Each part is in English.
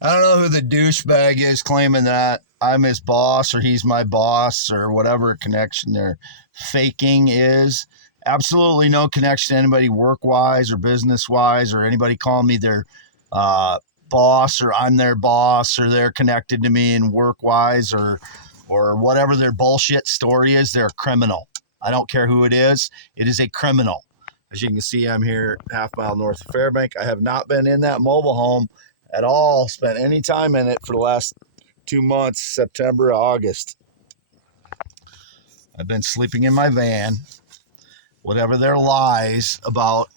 I don't know who the douchebag is claiming that I'm his boss or he's my boss or whatever connection they're faking is. Absolutely no connection to anybody work-wise or business-wise or anybody calling me their boss or I'm their boss or they're connected to me in work-wise or whatever their bullshit story is. They're a criminal. I don't care who it is. It is a criminal. As you can see, I'm here half mile north of Fairbank. I have not been in that mobile home at all, spent any time in it for the last 2 months, September, August. I've been sleeping in my van. Whatever their lies about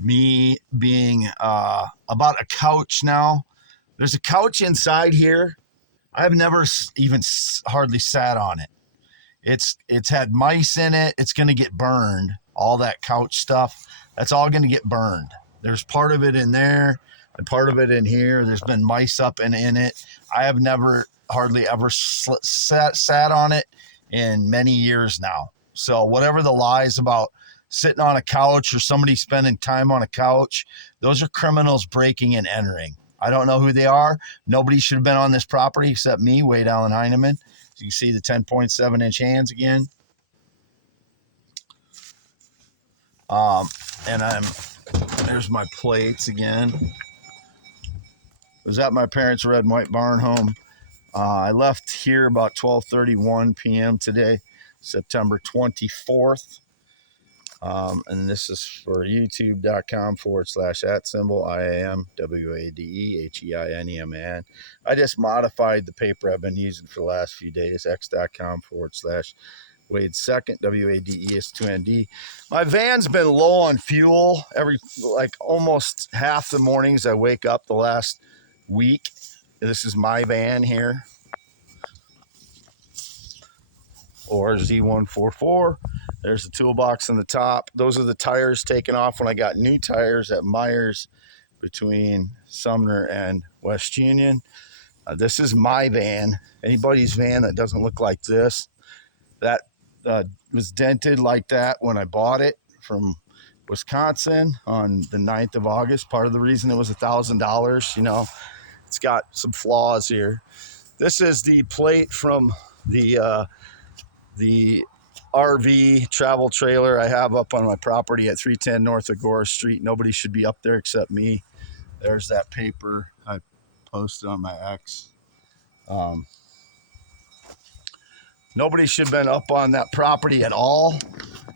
me being about a couch now. There's a couch inside here. I've never even hardly sat on it. It's had mice in it. It's going to get burned. All that couch stuff, that's all going to get burned. There's part of it in there and part of it in here. There's been mice up and in it. I have never hardly ever sat on it in many years now. So whatever the lies about sitting on a couch or somebody spending time on a couch, those are criminals breaking and entering. I don't know who they are. Nobody should have been on this property except me, Wade Allen Heineman. So you can see the 10.7 inch hands again. And there's my plates again. I was at my parents' red and white barn home. I left here about 12:31 p.m. today, September 24th. And this is for youtube.com/@IAMWADEHEINEMAN. I just modified the paper I've been using for the last few days, x.com/Wade second, WADES2ND. My van's been low on fuel almost half the mornings I wake up the last week. This is my van here, or Z144. There's the toolbox on the top. Those are the tires taken off when I got new tires at Myers between Sumner and West Union. This is my van. Anybody's van that doesn't look like this, that was dented like that when I bought it from Wisconsin on the 9th of August. Part of the reason it was $1,000, it's got some flaws here. This is the plate from the RV travel trailer I have up on my property at 310 North Agora Street. Nobody should be up there except me. There's that paper I posted on my X. Nobody should have been up on that property at all,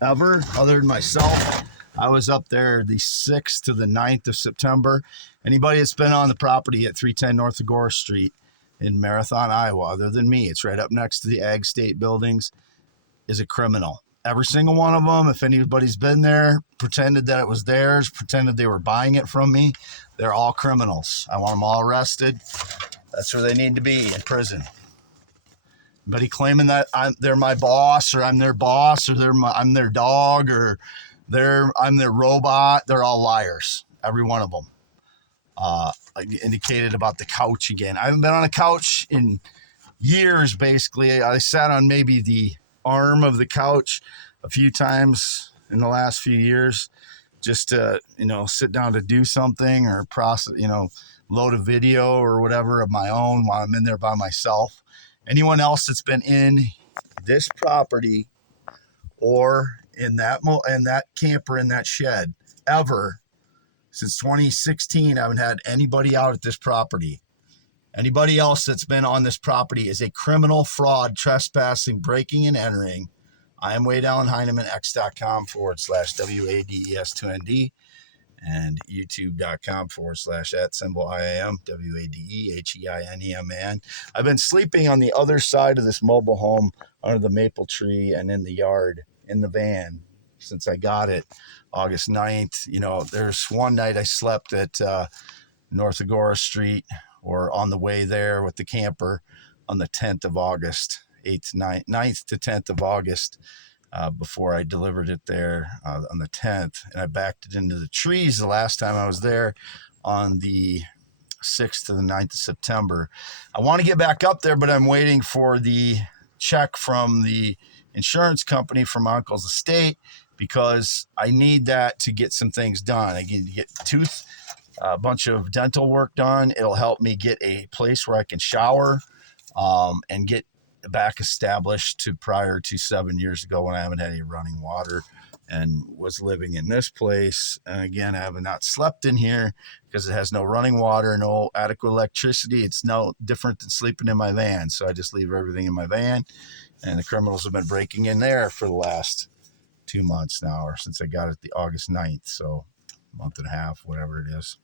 ever, other than myself. I was up there the 6th to the 9th of September. Anybody that's been on the property at 310 North Agora Street in Marathon, Iowa, other than me, it's right up next to the Ag State buildings, is a criminal. Every single one of them, if anybody's been there, pretended that it was theirs, pretended they were buying it from me, they're all criminals. I want them all arrested. That's where they need to be, in prison. Anybody claiming that they're my boss or I'm their boss or I'm their dog or I'm their robot, they're all liars. Every one of them. I indicated about the couch again. I haven't been on a couch in years, basically. I sat on maybe the arm of the couch a few times in the last few years just to, sit down to do something or process, load a video or whatever of my own while I'm in there by myself. Anyone else that's been in this property or in that camper, in that shed ever since 2016, I haven't had anybody out at this property. Anybody else that's been on this property is a criminal, fraud, trespassing, breaking, and entering. I am Wade Allen Heineman, x.com/WADES2ND and youtube.com/@IAMWADEHEINEMAN. I've been sleeping on the other side of this mobile home under the maple tree and in the yard in the van since I got it August 9th. There's one night I slept at North Agora Street or on the way there with the camper on the 10th of August, 9th to 10th of August, before I delivered it there on the 10th. And I backed it into the trees the last time I was there on the 6th to the 9th of September. I want to get back up there, but I'm waiting for the check from the insurance company for my uncle's estate because I need that to get some things done. I need to get a bunch of dental work done. It'll help me get a place where I can shower and get back established to prior to 7 years ago when I haven't had any running water and was living in this place. And again, I have not slept in here because it has no running water, no adequate electricity. It's no different than sleeping in my van. So I just leave everything in my van, and the criminals have been breaking in there for the last 2 months now, or since I got it the August 9th. So a month and a half, whatever it is.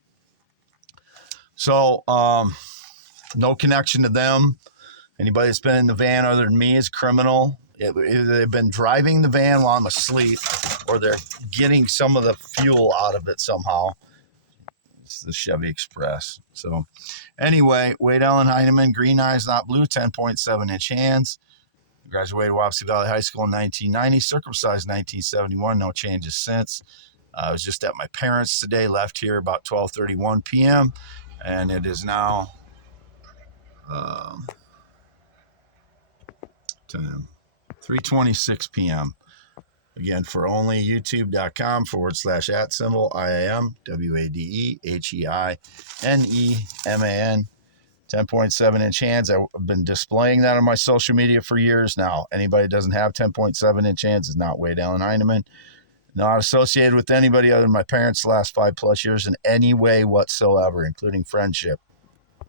So no connection to them. Anybody that's been in the van other than me is criminal. Either they've been driving the van while I'm asleep, or they're getting some of the fuel out of it somehow. It's the Chevy Express. So anyway, Wade Allen Heineman, green eyes, not blue, 10.7-inch hands. Graduated Wapsie Valley High School in 1990, circumcised 1971, no changes since. I was just at my parents' today, left here about 12:31 p.m., and it is now 3:26 p.m. Again, for only youtube.com/@symbol IAM WADEHEINEMAN. 10.7-inch hands. I've been displaying that on my social media for years now. Anybody that doesn't have 10.7-inch hands is not Wade Allen Heineman. Not associated with anybody other than my parents the last 5+ years in any way whatsoever, including friendship.